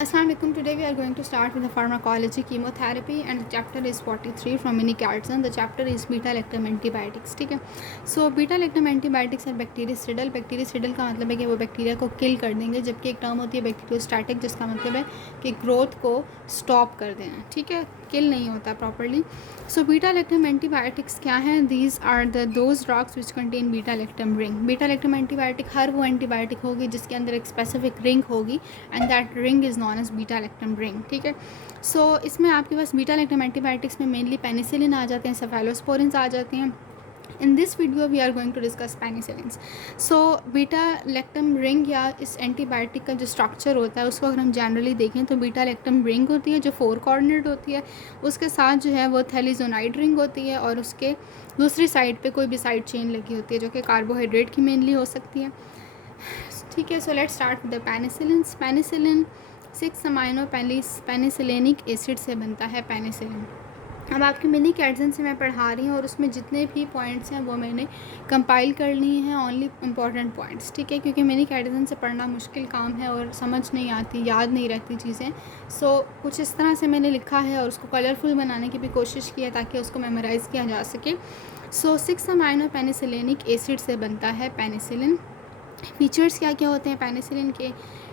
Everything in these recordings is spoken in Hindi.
Assalamu alaikum. Today we are going to start with the pharmacology chemotherapy and the chapter is 43 from Minnie Carlson. The chapter is beta-lactam antibiotics. ठीक है. So beta-lactam antibiotics are bactericidal. Bactericidal का मतलब है कि वो बैक्टीरिया को किल कर देंगे, जबकि एक टर्म होती है बैक्टीरियोस्टैटिक, जिसका मतलब है कि ग्रोथ को स्टॉप कर देना. ठीक है, किल नहीं होता प्रॉपरली. सो बीटा-लैक्टम एंटीबायोटिक्स क्या हैं? These are those drugs which contain beta lactam ring. Beta lactam antibiotic हर वो एंटीबायोटिक होगी जिसके अंदर एक स्पेसिफिक रिंग होगी and that ring is known as beta lactam ring. ठीक है. सो इसमें आपके पास बीटा-लैक्टम एंटीबायोटिक्स में मेनली पेनिसिलिन आ जाते हैं, सेफेलोस्पोरिन्स आ जाते हैं. In this video we are going to discuss penicillins. So beta lactam ring या इस एंटीबायोटिक का जो स्ट्रक्चर होता है उसको अगर हम जनरली देखें तो बीटा लैक्टम रिंग होती है जो 4 कॉर्नर्ड होती है. उसके साथ जो है वो थैलीजोनाइड रिंग होती है और उसके दूसरी साइड पे कोई भी साइड चेन लगी होती है जो कि कार्बोहाइड्रेट की मेनली हो सकती है. ठीक है. So let's start with the penicillins. Penicillin 6 amino penicillanic acid से बनता है पेनिसिलिन. अब आपकी मिनी कैटसन से मैं पढ़ा रही हूँ और उसमें जितने भी पॉइंट्स हैं वो मैंने कंपाइल कर लिए हैं, ओनली इम्पॉर्टेंट पॉइंट्स. ठीक है, क्योंकि मिनी कैटसन से पढ़ना मुश्किल काम है और समझ नहीं आती, याद नहीं रहती चीज़ें. सो कुछ इस तरह से मैंने लिखा है और उसको कलरफुल बनाने की भी कोशिश की है ताकि उसको मेमोराइज़ किया जा सके. सो 6 अमाइनो पेनिसिलिनिक एसिड से बनता है पेनिसिलिन. फीचर्स क्या क्या होते हैं पेनिसिलिन के?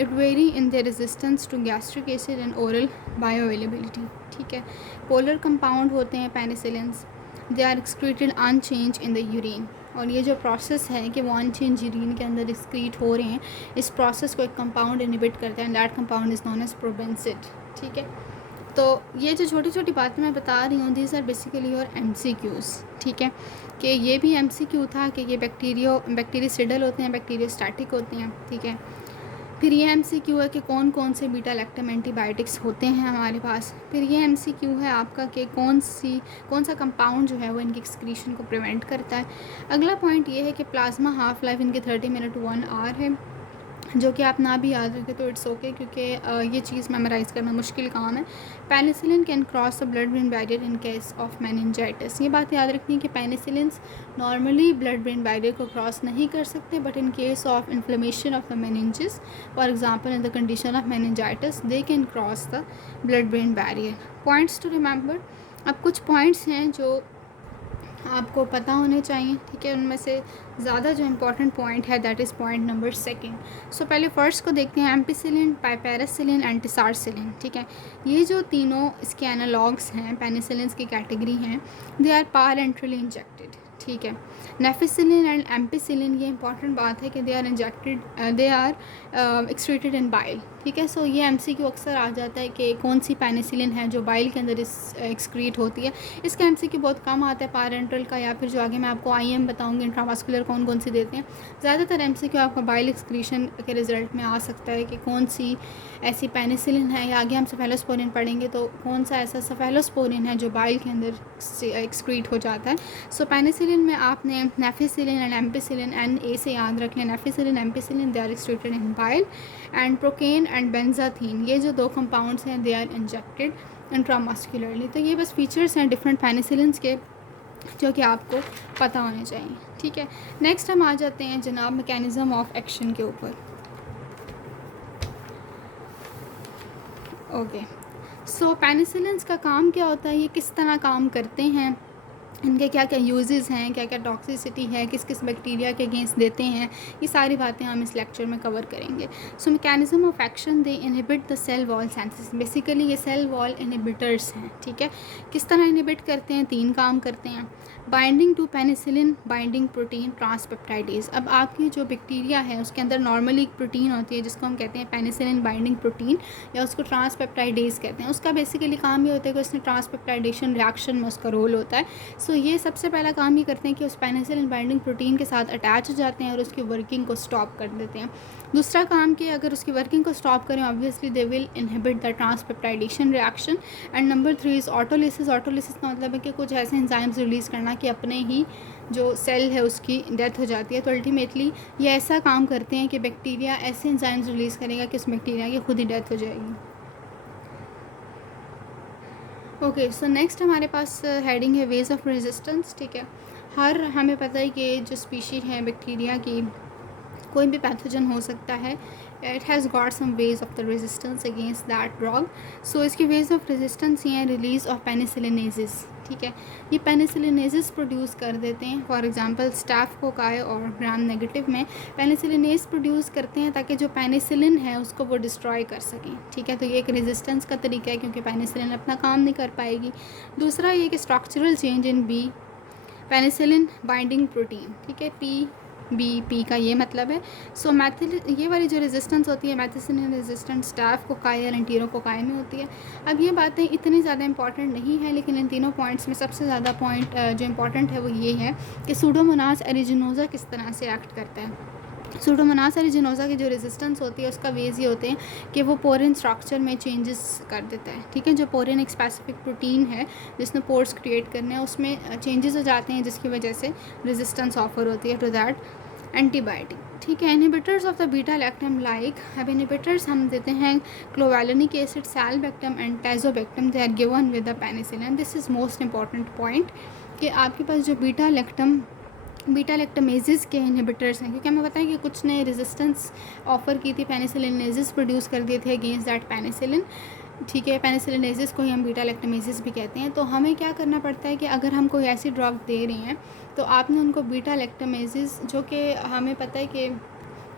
It very in the resistance to gastric acid and oral bioavailability. ठीक है. पोलर कंपाउंड होते हैं penicillins. They are excreted unchanged in the urine. और ये जो प्रोसेस है कि वो अनचेंज यूरिन के अंदर एक्सक्रीट हो रहे हैं, इस प्रोसेस को एक कंपाउंड इनहिबिट करता है and that compound is known as probenecid. ठीक है. तो ये जो छोटी छोटी बातें मैं बता रही हूँ दीज आर बेसिकली और MCQs. ठीक है, कि ये भी MCQ था कि ये बैक्टीरियोसिडल होते हैं, बैक्टीरियोस्टैटिक होते हैं. ठीक है. फिर ये MCQ है कि कौन कौन से बीटा लैक्टम एंटीबायोटिक्स होते हैं हमारे पास. फिर ये MCQ है आपका कि कौन सा कंपाउंड जो है वो इनकी एक्सक्रीशन को प्रिवेंट करता है. अगला पॉइंट ये है कि प्लाज्मा हाफ लाइफ इनके 30 मिनट टू 1 आवर है, जो कि आप ना भी याद रखें तो इट्स ओके, क्योंकि ये चीज़ मेमोराइज़ करना मुश्किल काम है. Penicillin can cross the blood brain barrier in case of meningitis. ये बात याद रखनी है कि penicillins normally blood brain barrier को क्रॉस नहीं कर सकते, but in case of inflammation of the meninges, for example in the condition of meningitis, they can cross the blood brain barrier. Points to remember. अब कुछ पॉइंट्स हैं जो आपको पता होने चाहिए. ठीक है, उनमें से ज़्यादा जो इम्पॉर्टेंट पॉइंट है दैट इज़ पॉइंट नंबर 2. सो पहले फर्स्ट को देखते हैं. एम्पिसिलिन, पाइपेरासिलिन, एंटीसार्सिलिन. ठीक है, ये जो तीनों इसके एनालॉग्स हैं, पेनिसिलिन्स की कैटेगरी हैं, दे आर पारेंट्रली इंजेक्टेड. ठीक है. नेफिसिलिन एंड एम्पिसिलिन, ये इंपॉर्टेंट बात है कि they are excreted in bile. ठीक है. सो ये MCQ अक्सर आ जाता है कि कौन सी पेनिसिलिन है जो बाइल के अंदर एक्सक्रीट होती है. इसका MCQ बहुत कम आता है पारेंट्रल का, या फिर जो आगे मैं आपको IM बताऊंगी इंट्रावास्कुलर कौन कौन सी देते हैं. ज़्यादातर MCQ आपका बाइल एक्सक्रीशन के रिजल्ट में आ सकता है कि कौन सी ऐसी पेनिसिलिन है, या आगे हम सेफेलोस्पोरिन पढ़ेंगे तो कौन सा ऐसा सेफेलोस्पोरिन है जो बाइल के अंदर एक्सक्रीट हो जाता है. सो पेनिसिलिन में आपने नेफिसिलिन एंड एम्पिसिलिन NA से याद रख लें. Nafcillin, ampicillin, they are excreted in bile. And procaine and benzathine, ये जो 2 कंपाउंड्स हैं, दे आर इंजेक्टेड इंट्रामस्कुलरली. तो ये बस फीचर्स हैं डिफरेंट पेनिसिलिन्स के जो कि आपको पता होने चाहिए. ठीक है. नेक्स्ट हम आ जाते हैं जनाब मैकेनिज़्म ऑफ एक्शन के ऊपर. ओके. सो पेनिसिलिन्स का काम क्या होता है, ये किस तरह काम करते हैं, इनके क्या क्या यूजेस हैं, क्या क्या टॉक्सिसिटी है, किस किस बैक्टीरिया के अगेंस्ट देते हैं, ये सारी बातें हम इस लेक्चर में कवर करेंगे. So mechanism of action, they inhibit the cell wall synthesis. Basically ये सेल वॉल इनहिबिटर्स हैं. ठीक है. किस तरह इनहिबिट करते हैं? 3 काम करते हैं. Binding to penicillin binding protein transpeptidase. अब आपकी जो बैक्टीरिया है उसके अंदर नॉर्मली एक प्रोटीन होती है जिसको हम कहते हैं पेनिसिलिन बाइंडिंग प्रोटीन, या उसको ट्रांसपेप्टाइडेज कहते हैं. उसका बेसिकली काम ये होता है कि उसमें ट्रांसपेप्टाइडेशन रिएक्शन में उसका रोल होता है. सो ये सबसे पहला काम ये करते हैं कि उस पेनिसिलिन बाइंडिंग प्रोटीन के साथ अटैच हो जाते हैं और उसकी वर्किंग को स्टॉप कर देते हैं. दूसरा काम कि अगर उसकी वर्किंग को स्टॉप करें, obviously they will inhibit the transpeptidation reaction. And number 3 is autolysis. Autolysis का मतलब है कि कुछ ऐसे एंजाइम्स रिलीज़ करना कि अपने ही जो सेल है उसकी डेथ हो जाती है. तो अल्टीमेटली ये ऐसा काम करते हैं कि बैक्टीरिया ऐसे एंजाइम्स रिलीज़ करेगा कि उस बैक्टीरिया की खुद ही डेथ हो जाएगी. ओके. सो नेक्स्ट हमारे पास हेडिंग है वेज ऑफ रेजिस्टेंस. ठीक है. हमें पता है कि जो स्पीशी है बैक्टीरिया की, कोई भी पैथोजन हो सकता है it has got some ways of the resistance against that drug. So इसकी वेज ऑफ रेजिस्टेंस ये है रिलीज ऑफ पेनिसिलिनेजेस. ठीक है, ये पेनिसिलिनेजेस प्रोड्यूस कर देते हैं. फॉर एग्जांपल स्टाफ कोकाई और ग्राम नेगेटिव में पेनिसिलिनेज प्रोड्यूस करते हैं ताकि जो पेनिसिलिन है उसको वो डिस्ट्रॉय कर सकें. ठीक है, तो ये एक रेजिस्टेंस का तरीका है क्योंकि पेनिसिलिन अपना काम नहीं कर पाएगी. दूसरा ये कि structural change in B penicillin binding protein. ठीक है, पी का ये मतलब है. सो ये वाली जो रेजिस्टेंस होती है मैथिसिलिन रेजिस्टेंट स्टाफ कोकाई और एंटीरो कोकाई में होती है. अब ये बातें इतनी ज़्यादा इंपॉर्टेंट नहीं है, लेकिन इन तीनों पॉइंट्स में सबसे ज़्यादा पॉइंट जो इंपॉर्टेंट है वो ये है कि सूडोमोनास एरिजिनोसा किस तरह से एक्ट करता है. सूडोमोनास एरिजिनोसा की जो रेजिस्टेंस होती है उसका वेज ये होते हैं कि वो पोरिन स्ट्रक्चर में चेंजेस कर देता है. ठीक है, जो पोरिन एक स्पेसिफिक प्रोटीन है जिसने पोर्स क्रिएट करने हैं उसमें चेंजेस हो जाते हैं जिसकी वजह से रेजिस्टेंस ऑफर होती है टू दैट एंटीबायोटिक. ठीक है, inhibitors of the beta lactam like. अब इनहिबिटर्स हम देते हैं clavulanic acid, sulbactam and tazobactam. They are given with the penicillin. This is most important point कि आपके पास जो बीटा लैक्टमेजेस के इनहिबिटर्स हैं, क्योंकि हमें पता है कि कुछ ने रेजिस्टेंस ऑफर की थी, पेनिसिलिनेजेस प्रोड्यूस कर दिए थे अगेंस्ट दैट पेनिसिलिन. ठीक है, पेनिसिलिनेजेस को ही हम बीटा लैक्टमेजेस भी कहते हैं. तो हमें क्या करना पड़ता है कि अगर हम कोई ऐसी ड्रग दे रहे हैं तो आपने उनको बीटा लैक्टमेजेस, जो कि हमें पता है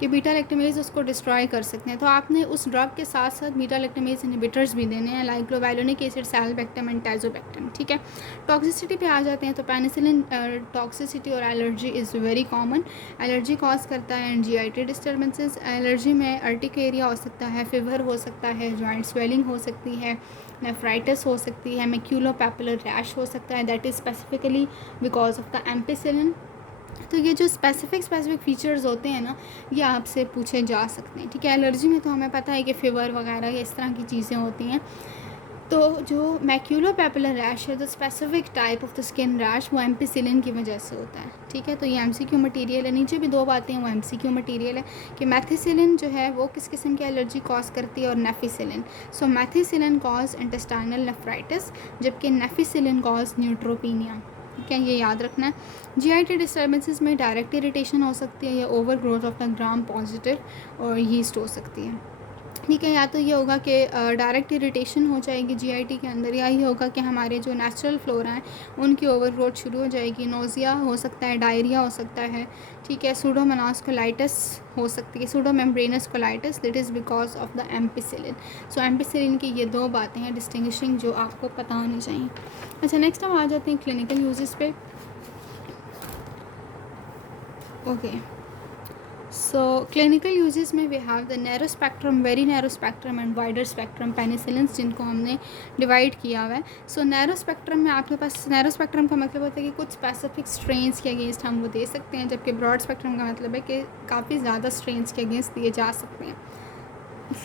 कि बीटा लैक्टमेज उसको डिस्ट्रॉय कर सकते हैं, तो आपने उस ड्रग के साथ साथ बीटा लैक्टमेज इनहिबिटर्स भी देने हैं लाइक क्लोवेलेनिक एसिड, सैलबैक्टम एंड टाइजोबैक्टम. ठीक है, टॉक्सिसिटी पे आ जाते हैं. तो पेनिसिलिन टॉक्सिसिटी और allergy is very common. Allergy cause करता है एंजाइटी डिस्टर्बेंसेस. एलर्जी में अर्टिकेरिया हो सकता है, फीवर हो सकता है, जॉइंट स्वेलिंग हो सकती है, नेफ्राइटिस हो सकती है, मैक्यूलोपैपुलर रैश हो सकता है. That is specifically because of the ampicillin. तो ये जो स्पेसिफिक फीचर्स होते हैं ना, ये आपसे पूछे जा सकते हैं. ठीक है, एलर्जी में तो हमें पता है कि फीवर वगैरह इस तरह की चीज़ें होती हैं. तो जो मैक्यूलोपैपुलर रैश है, the specific type of the skin rash, वो एम्पिसिलिन की वजह से होता है. ठीक है, तो ये एमसीक्यू मटेरियल है. नीचे भी दो बातें हैं वो एमसीक्यू मटेरियल है कि मैथिसिलिन जो है वो किस किस्म की एलर्जी कॉज करती है और नेफिसिलिन. सो मैथिसिलिन कॉज इंटेस्टाइनल नेफ्राइटिस जबकि नेफिसिलिन कॉज न्यूट्रोपीनिया. ठीक है, ये याद रखना है. जीआईटी डिस्टर्बेंसेस में डायरेक्ट इरिटेशन हो सकती है या over growth of the gram positive और यीस्ट हो सकती है. ठीक है, या तो ये होगा कि डायरेक्ट इरिटेशन हो जाएगी जीआईटी के अंदर, या ये होगा कि हमारे जो नेचुरल फ्लोरा हैं उनकी ओवरग्रोथ शुरू हो जाएगी. नोज़िया हो सकता है, डायरिया हो सकता है. ठीक है, सूडोमोनास कोलाइटिस हो सकती है, pseudomembranous colitis. That is because of the ampicillin. So ampicillin की ये दो बातें हैं डिस्टिंग्विशिंग जो आपको पता होनी चाहिए. अच्छा, नेक्स्ट हम आ जाते हैं क्लिनिकल यूजेस पे. ओके, सो क्लिनिकल यूजेस में we have the narrow spectrum, very narrow spectrum and wider spectrum penicillins, जिनको हमने डिवाइड किया हुआ है. सो नैरो स्पेक्ट्रम में आपके पास, नैरो स्पेक्ट्रम का मतलब होता है कि कुछ स्पेसिफिक स्ट्रेंस के अगेंस्ट हम वो दे सकते हैं, जबकि ब्रॉड स्पेक्ट्रम का मतलब है कि काफ़ी ज़्यादा स्ट्रेंस के अगेंस्ट दिए जा सकते हैं.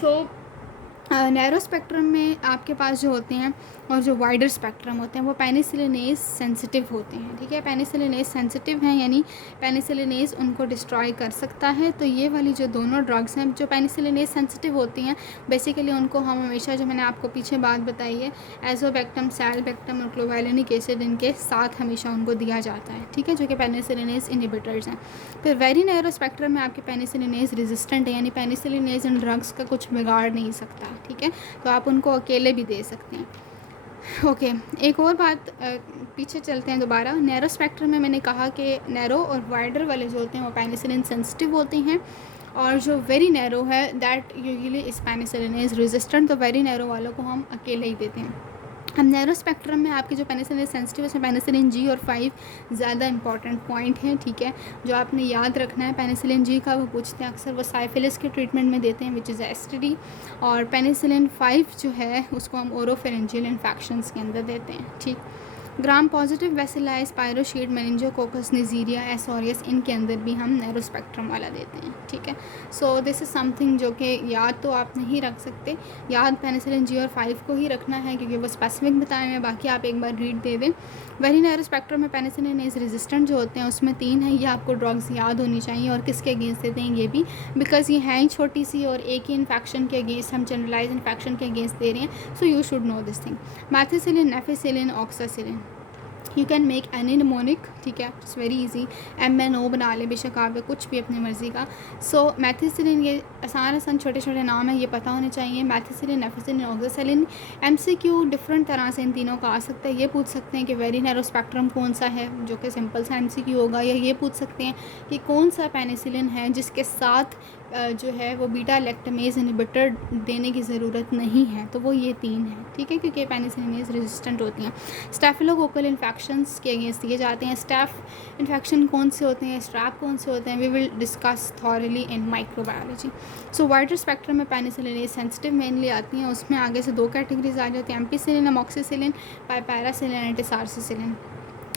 सो नैरो स्पेक्ट्रम में आपके पास जो होते हैं और जो वाइडर स्पेक्ट्रम होते हैं वो पेनिसिलिनेज सेंसिटिव होते हैं. ठीक है, पेनिसिलिनेज सेंसिटिव हैं यानी पेनिसिलिनेज उनको डिस्ट्रॉय कर सकता है. तो ये वाली जो दोनों ड्रग्स हैं जो पेनिसिलिनेज सेंसिटिव होती हैं, बेसिकली उनको हम हमेशा, जो मैंने आपको पीछे बात बताई है, एजोबैक्टम, सैलबैक्टम और क्लोवेलेनिक एसिड, इनके साथ हमेशा उनको दिया जाता है. ठीक है, जो कि पेनिसिलिनेज इनहिबिटर्स हैं. फिर वेरी नैरो स्पेक्ट्रम में आपके पेनिसिलिनेज रेजिस्टेंट है, यानी पेनिसिलिनेज इन ड्रग्स का कुछ बिगाड़ नहीं सकता. ठीक है, तो आप उनको अकेले भी दे सकते हैं. ओके, एक और बात, पीछे चलते हैं दोबारा. नैरो स्पेक्ट्रम में मैंने कहा कि नैरो और वाइडर वाले जो होते हैं वो पेनिसिलिन सेंसिटिव होते हैं, और जो वेरी नैरो है दैट यूजुअली इस पेनिसिलिनेज रेजिस्टेंट. तो वेरी नैरो वालों को हम अकेले ही देते हैं. हम नैरो स्पेक्ट्रम में आपके जो पेनिसिलिन सेंसिटिव है उसमें पेनिसिलिन जी और 5 ज़्यादा इंपॉर्टेंट पॉइंट हैं. ठीक है, जो आपने याद रखना है. पेनिसिलिन जी का वो पूछते हैं अक्सर, वो साइफिलिस के ट्रीटमेंट में देते हैं विच इज़ एसटीडी, और पेनिसिलिन 5 जो है उसको हम ओरोफेरेंजियल इन्फेक्शंस के अंदर देते हैं. ठीक, ग्राम पॉजिटिव वेसिलाई, स्पायरोशीट, मेनिंजोकोकस, निजीरिया, एसोरियस, इनके अंदर भी हम नैरो स्पेक्ट्रम वाला देते हैं. ठीक है, सो दिस इज़ समथिंग जो कि याद तो आप नहीं रख सकते, याद पेनिसिलिन जी और 5 को ही रखना है क्योंकि वो स्पेसिफिक बताए हैं. बाकी आप एक बार रीड दे दें. वेरी नैरो स्पेक्ट्रम में पेनिसिलिनेज रेजिस्टेंट जो होते हैं उसमें 3 हैं. ये आपको ड्रग्स याद होनी चाहिए, और किसके अगेंस्ट देते हैं ये भी, बिकॉज ये हैं छोटी सी और एक ही इन्फेक्शन के अगेंस्ट, हम जनरलाइज इन्फेक्शन के अगेंस्ट दे रहे हैं. So you should know this thing. Methicillin, nafcillin, oxacillin. You can make any mnemonic, ठीक है, इट्स वेरी इजी। MNO बना ले बेशक आप, कुछ भी अपनी मर्ज़ी का। सो मैथिसिलिन, ये आसान छोटे छोटे नाम है, ये पता होने चाहिए। मैथिसिलिन, नेफिसिलिन, ऑक्सासिलिन। MCQ डिफरेंट तरह से इन तीनों का आ सकता है। ये पूछ सकते हैं कि वेरी नैरो स्पेक्ट्रम कौन सा है, जो कि सिंपल सा MCQ होगा। या ये पूछ सकते हैं कि कौन सा पेनिसिलिन है जिसके साथ जो है वो बीटा लैक्टमेज इनहिबिटर देने की ज़रूरत नहीं है, तो वो ये 3 है, ठीक है, क्योंकि पेनिसिलिनेज रेजिस्टेंट होती हैं। स्टेफिलोकोकल इन्फेक्शंस के अगेंस्ट दिए जाते हैं। स्टैफ इन्फेक्शन कौन से होते हैं, स्ट्रैप कौन से होते हैं, we will discuss thoroughly in microbiology. So wider spectrum में पेनिसिलिनेज सेंसिटिव मेनली आती हैं, उसमें आगे से 2 कैटेगरीज आ जाती हैं, एम्पिसिलिन, अमॉक्सिसिलिन, पाइपैरासिलिन, एंटीसार्सिसिलिन।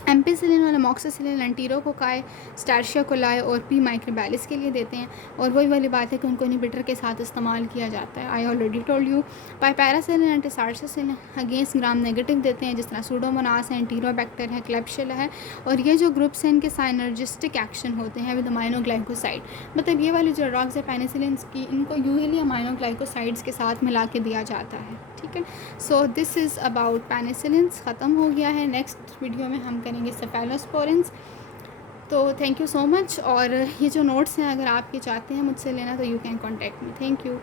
एम्पिसिलिन और अमॉक्सिसिलिन एंटीरोकोकाई, स्टार्शिया कोलाई और पी माइक्रोबैलिस के लिए देते हैं, और वही वाली बात है कि उनको इनहिबिटर के साथ इस्तेमाल किया जाता है। I already told you. Piperacillin, एंटीसार्सिसिलिन अगेंस्ट ग्राम नेगेटिव देते हैं, जिस तरह सूडोमोनास है, एंटीरोबैक्टर है, क्लेप्शिला है, और ये जो ग्रुप्स हैं इनके साइनर्जिस्टिक एक्शन होते हैं विद अमाइनोग्लाइकोसाइड। मतलब ये वाली जो ड्रग्स है पेनिसिलिन की, इनको यूजुअली अमाइनोग्लाइकोसाइड्स के साथ मिला के दिया जाता है, ठीक है। So this is about penicillin. ख़त्म हो गया है। नेक्स्ट वीडियो में हम करेंगे सेफेलोस्पोरिन्स। तो थैंक यू सो मच। और ये जो नोट्स हैं अगर आप ये चाहते हैं मुझसे लेना तो you can contact me. Thank you.